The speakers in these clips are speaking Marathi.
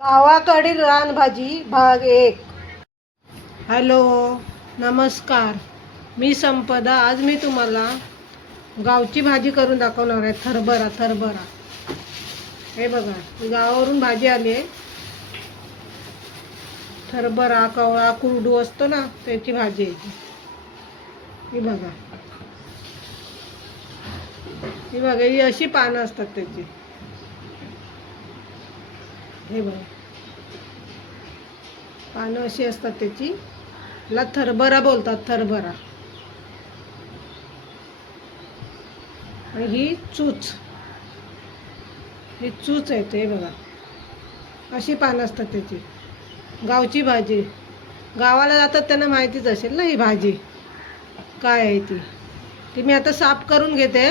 गावाकडील रानभाजी भाग 1. हॅलो, नमस्कार. मी संपदा. आज मी तुम्हाला गावची भाजी करून दाखवणार आहे. थरभरा. हे बघा, गावावरून भाजी आली आहे. थरभरा, कवळा, कुरडू असतो ना, त्याची भाजी आहे. ही बघा, ही अशी पानं असतात त्याची. हे बघा, पानं अशी असतात त्याची. याला थरभरा बोलतात, थरभरा. आणि ही चूच आहे. ते बघा, अशी पानं असतात त्याची. गावची भाजी. गावाला जातात त्यांना माहितीच असेल ना ही भाजी काय आहे ती मी आता साफ करून घेते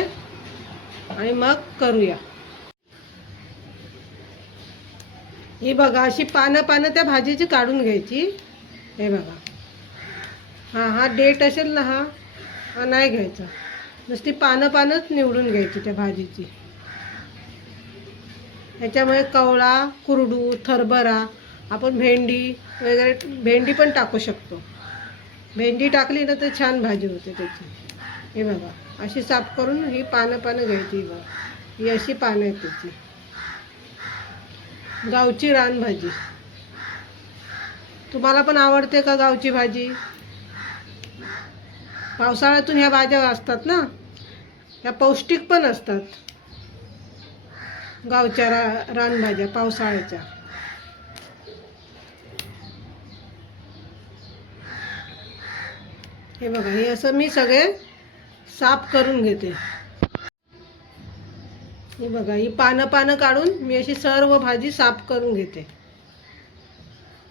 आणि मग करूया. ही बघा, अशी पानं त्या भाजीची काढून घ्यायची. हे बघा, हा डेट असेल ना, हा नाही घ्यायचा. नुसती पानंच निवडून घ्यायची त्या भाजीची. ह्याच्यामुळे कवळा, कुरडू, थरभरा, आपण भेंडी पण टाकू शकतो. भेंडी टाकली ना तर छान भाजी होते त्याची. हे बघा, अशी साफ करून ही पानं घ्यायची. बघा, ही अशी पानं आहेत त्याची. गावची रानभाजी. तुम्हाला पण आवडते का गावची भाजी? पावसाळ्यातून ह्या भाज्या असतात ना, ह्या पौष्टिक पण असतात. गावच्या रानभाज्या पावसाळ्याच्या. हे बघा, हे असं मी सगळे साफ करून घेते. हे बघा, ही पानं काढून मी अशी सर्व भाजी साफ करून घेते.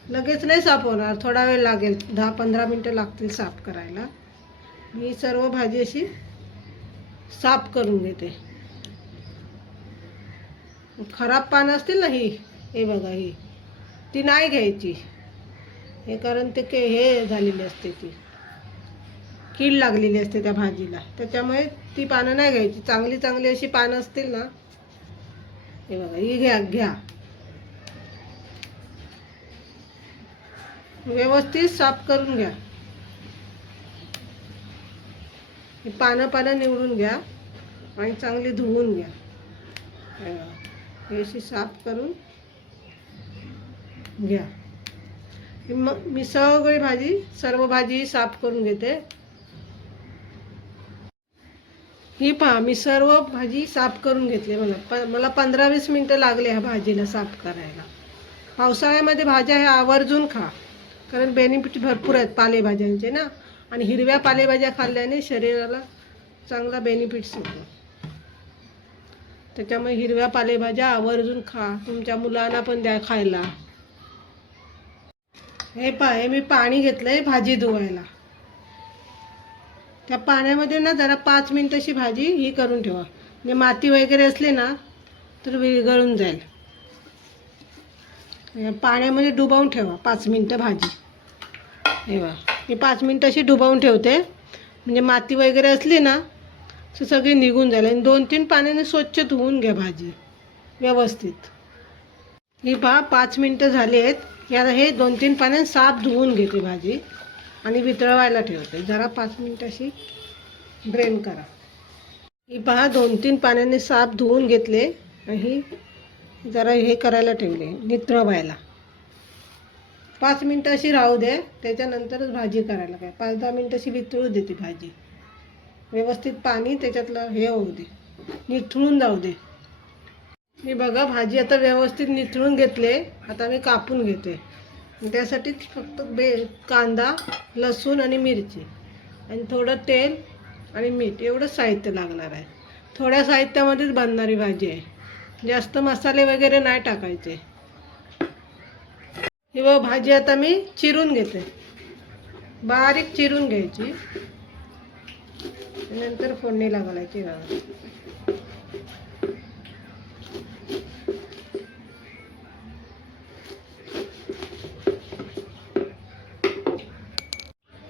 लगेच नाही साफ होणार, थोडा वेळ लागेल. 10-15 मिनटं लागतील साफ करायला. मी सर्व भाजी अशी साफ करून घेते. खराब पानं असतील ना, हे बघा, ती नाही घ्यायची. हे कारण ते हे झालेली असते, ती कीड लागलेली असते त्या भाजीला. त्याच्यामुळे ती पानं नाही घ्यायची. चांगली अशी पानं असतील ना, हे बघा, ही घ्या. व्यवस्थित साफ करून घ्या. ही पानं निवडून घ्या आणि चांगली धुवून घ्या. हे बघा, ही अशी साफ करून घ्या. मग मी सर्व भाजी साफ करून घेते. ही पहा, मी सर्व भाजी साफ करून घेतली. मला 15-20 मिनटं लागले ह्या भाजीला साफ करायला. पावसाळ्यामध्ये भाज्या ह्या आवर्जून खा, कारण बेनिफिट भरपूर आहेत पालेभाज्यांचे ना. आणि हिरव्या पालेभाज्या खाल्ल्याने शरीराला चांगला बेनिफिट्स होतो. त्याच्यामुळे हिरव्या पालेभाज्या आवर्जून खा. तुमच्या मुलांना पण द्या खायला. हे पहा, हे मी पाणी घेतलंय भाजी धुवायला. त्या पाण्यामध्ये ना जरा 5 मिनिटं अशी भाजी ही करून ठेवा. म्हणजे माती वगैरे असली ना तर विरघळून जाईल. पाण्यामध्ये डुबवून ठेवा 5 मिनिटं भाजी. हे बघा, मी 5 मिनिटं अशी डुबवून ठेवते. म्हणजे माती वगैरे असली ना तर सगळी निघून जाईल. आणि 2-3 पाण्याने स्वच्छ धुवून घ्या भाजी व्यवस्थित. ही पहा, 5 मिनिटं झाली आहेत. याला हे 2-3 पाण्याने साफ धुवून घेते भाजी आणि वितळवायला ठेवते. जरा 5 मिनिटं अशी ड्रेन करा. ही पहा, 2-3 पाण्याने साफ धुवून घेतले आणि जरा हे करायला ठेवले, नितळवायला. 5 मिनिटं अशी राहू दे. त्याच्यानंतरच भाजी करायला. काय 5-10 मिनिटं अशी वितळू देते भाजी. व्यवस्थित पाणी त्याच्यातलं हे होऊ दे, निथळून जाऊ दे. मी बघा, भाजी आता व्यवस्थित निथळून घेतले. आता मी कापून घेते. त्यासाठी फक्त कांदा, लसूण आणि मिरची आणि थोडं तेल आणि मीठ एवढं साहित्य लागणार आहे. थोड्या साहित्यामध्येच बनणारी भाजी आहे. जास्त मसाले वगैरे नाही टाकायचे. ही बघ, भाजी आता मी चिरून घेते. बारीक चिरून घ्यायची. नंतर फोडणीला घालायची.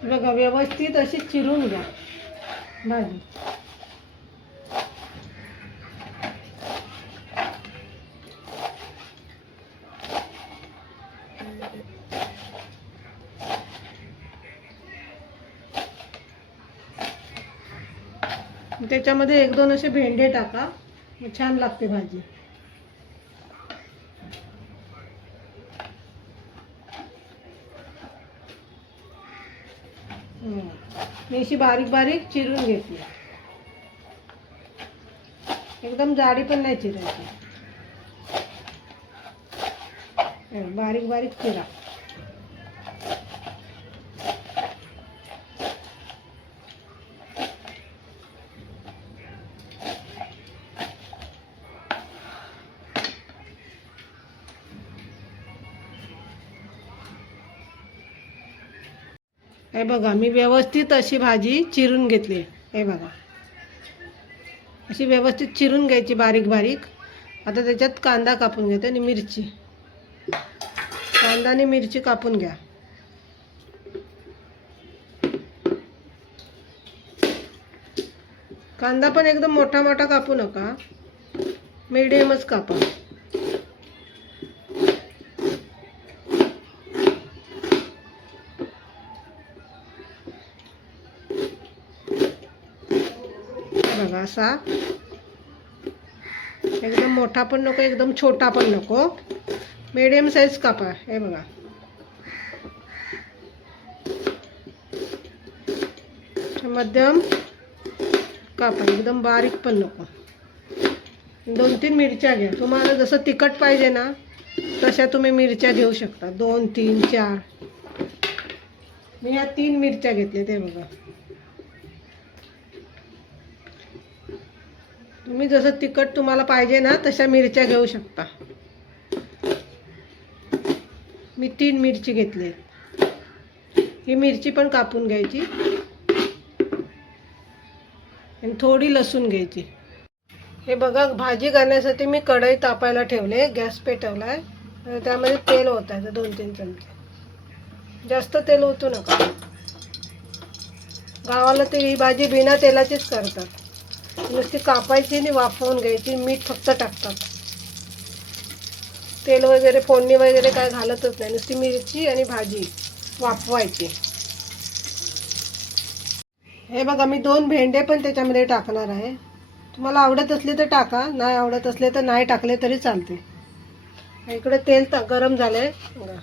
बघा, व्यवस्थित अशी चिरून घ्या भाजी. त्याच्यामध्ये 1-2 असे भेंडे टाका, मग छान लागते भाजी. मी अशी बारीक बारीक चिरून घेतली, एकदम जाडी पण नाही चिरायची, बारीक बारीक चिरा. हे बघा, मी व्यवस्थित अशी भाजी चिरून घेतली. हे बघा, अशी व्यवस्थित चिरून घ्यायची बारीक बारीक. आता त्याच्यात कांदा कापून घेते आणि मिरची, कांदा आणि मिरची कापून घ्या. कांदा पण एकदम मोठा मोठा कापू नका, मीडियमच कापा. बघा, असा एकदम मोठा पण नको, एकदम छोटा पण नको, मीडियम साईज कापा. हे बघा, मध्यम कापा, एकदम बारीक पण नको. 2-3 मिरच्या घ्या, तुम्हाला जसं तिखट पाहिजे ना तशा तुम्ही मिरच्या घेऊ शकता. 2, 3, 4. मी ह्या 3 मिरच्या घेतल्या. ते बघा, तुम्ही जसं तिखट तुम्हाला पाहिजे ना तशा मिरच्या घेऊ शकता. मी 3 मिरची घेतली. ही मिरची पण कापून घ्यायची आणि थोडी लसूण घ्यायची. हे बघा, भाजी करण्यासाठी मी कढई तापायला ठेवले, गॅस पेटवला आहे. त्यामध्ये तेल ओतायचं 2-3 चमचे. जास्त तेल ओतू नका, गावाला ते ही भाजी बिना तेलाचीच करतात. नुसती कापायची आणि वाफवून घ्यायची, मीठ फक्त टाकतात. तेल वगैरे फोडणी वगैरे काय घालतच नाही, नुसती मिरची आणि भाजी वाफवायची. हे बघा, मी 2 भेंडे पण त्याच्यामध्ये टाकणार आहे. तुम्हाला आवडत असले तर टाका, नाही आवडत असले तर नाही टाकले तरी चालते. इकडे तेल गरम झालं आहे बघा,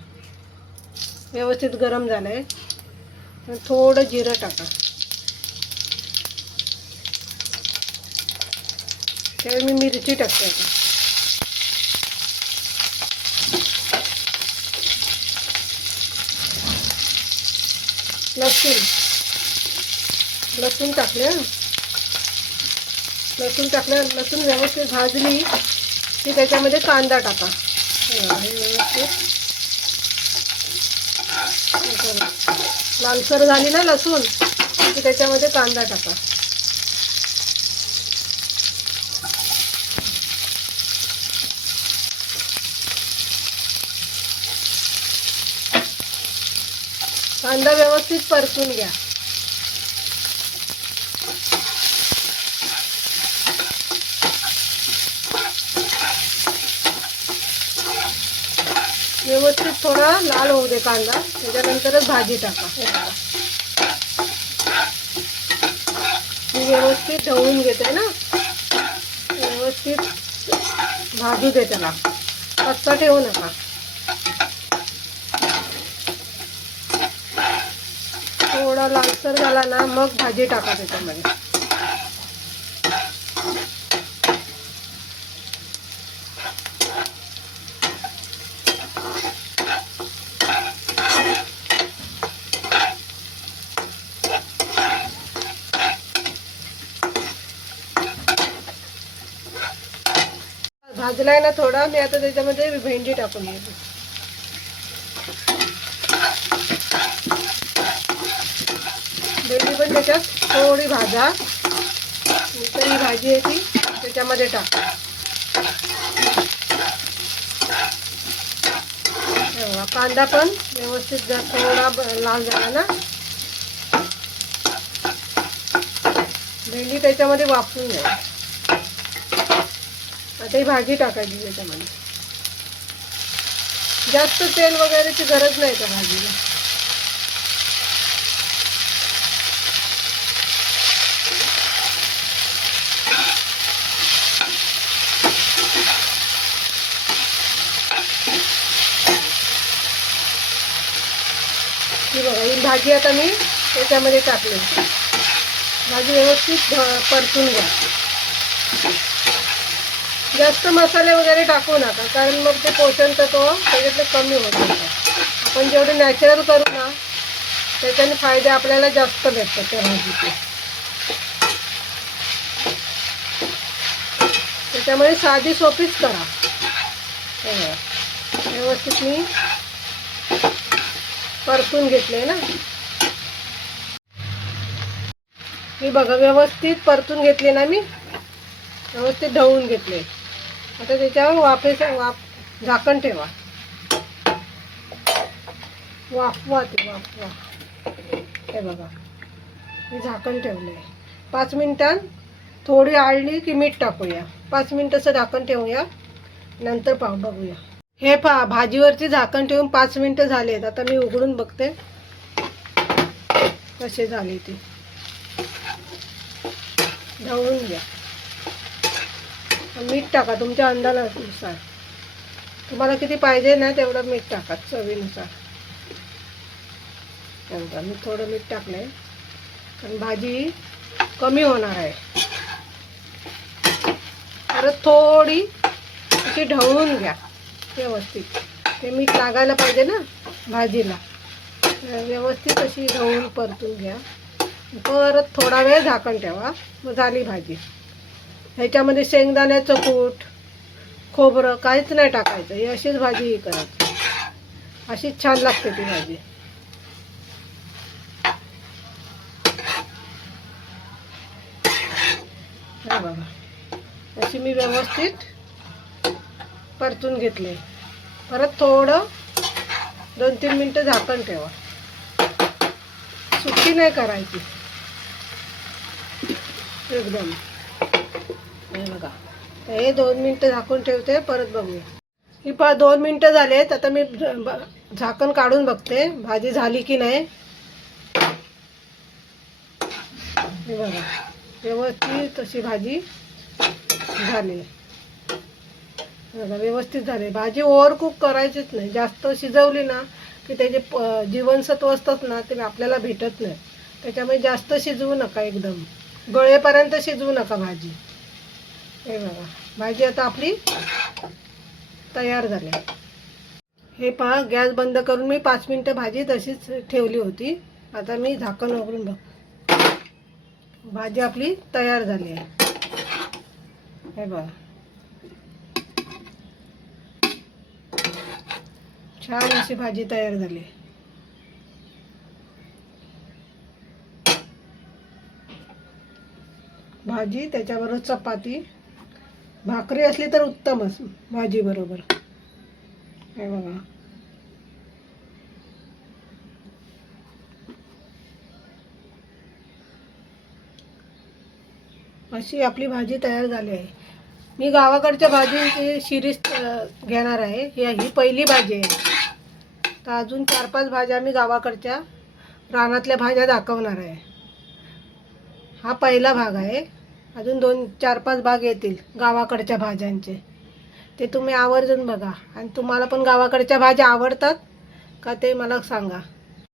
व्यवस्थित गरम झालं आहे. थोडं जिरं टाका, त्यावेळी मी मिरची टाकते. आता लसूण टाकले. लसूण व्यवस्थित भाजली की त्याच्यामध्ये कांदा टाका. लालसर झाली ना लसूण की त्याच्यामध्ये कांदा टाका. कांदा व्यवस्थित परतून घ्या. व्यवस्थित थोडा लाल होऊ दे कांदा, त्याच्यानंतरच भाजी टाका. मी व्यवस्थित ढवळून घेते ना, व्यवस्थित भाजू दे, त्याला कच्चा ठेवू नका. थोडा लालसर झाला ना मग भाजी टाका त्याच्यामध्ये. भाजलाय ना थोडा, मी आता त्याच्यामध्ये भेंडी टाकून घेते. भेंडी पण त्याच्यात थोडी भाजा, नंतर ही भाजी आहे ती त्याच्यामध्ये टाका. कांदा पण व्यवस्थित थोडा लाल झाला ना, भेंडी त्याच्यामध्ये वाफवून घ्या. आता ही भाजी टाकायची त्याच्यामध्ये. जास्त तेल वगैरेची गरज नाही त्या भाजीला. ही बघा, ही भाजी आता मी त्याच्यामध्ये टाकली. भाजी व्यवस्थित परतून घ्या. जास्त मसाले वगैरे टाकू नका, कारण मग ते पोषण तत्व त्याच्यातले कमी होत जातं. आपण जेवढे नॅचरल करू ना त्याच्याने फायदे आपल्याला जास्त भेटतात त्या भाजीचे. त्याच्यामुळे साधी सोपीच करा. व्यवस्थित मी परतून घेतले ना. मी बघा व्यवस्थित परतून घेतले ना, मी व्यवस्थित ढवळून घेतले. आता त्याच्यावर झाकण ठेवा. वाफवा ते वाफवा. हे बघा मी झाकण ठेवलंय. 5 मिनिटां थोडी आळली की मीठ टाकूया. 5 मिनिटाचं झाकण ठेवूया, नंतर बघूया. हे पहा, भाजीवरती झाकण ठेवून 5 मिनिटं झालेत. आता मी उघडून बघते कसे झाले ते. ढवळून घ्या. मीठ टाका तुमच्या अंदाजानुसार. तुम्हाला किती पाहिजे ना तेवढं मीठ टाका चवीनुसार. मी थोडं मीठ टाकलंय कारण भाजी कमी होणार आहे. परत थोडी अशी ढवळून घ्या व्यवस्थित. ते मीठ लागायला पाहिजे ना भाजीला. व्यवस्थित अशी ढवळून परतून घ्या. परत थोडा वेळ झाकण ठेवा. मग झाली भाजी. ह्याच्यामध्ये शेंगदाण्याचं कूट, खोबरं काहीच नाही टाकायचं. ही अशीच भाजी ही करायची. अशीच छान लागते ती भाजी. हे बघा अशी मी व्यवस्थित परतून घेतले. परत थोडं 2-3 मिनटं झाकण ठेवा. सुकी नाही करायची एकदम. हे बघा, हे 2 मिनटं झाकून ठेवते. परत बघूया. ही 2 मिनटं झालेत. आता मी झाकण काढून बघते भाजी झाली की नाही. हे बघा व्यवस्थित अशी भाजी झाली. बघा व्यवस्थित झाली भाजी. ओव्हर कुक करायचीच नाही. जास्त शिजवली ना की त्याचे जीवनसत्व असतात ना ते आपल्याला भेटत नाही. त्याच्यामुळे जास्त शिजवू नका. एकदम गळेपर्यंत शिजवू नका भाजी. हे बघा भाजी आता आपली तयार झाली. हे पहा, गॅस बंद करून मी 5 मिनटं भाजी तशीच ठेवली होती. आता मी झाकण उघडून बघ. भाजी आपली तयार झाली आहे. हे बघा छान अशी भाजी तयार झाली. भाजी त्याच्याबरोबर चपाती, भाकरी असली तर उत्तमच भाजी बरोबर. हे बघा अशी आपली भाजी तयार झाली आहे. मी गावाकडच्या भाजीची सिरीज घेणार आहे. ही पहिली भाजी आहे. तर अजून 4-5 भाज्या मी गावाकडच्या रानातल्या भाज्या दाखवणार आहे. हा पहिला भाग आहे. अजून 2-4-5 भाग येतील गावाकडच्या भाज्यांचे. ते तुम्ही आवर्जून बघा. आणि तुम्हाला पण गावाकडच्या भाज्या आवडतात का ते मला सांगा.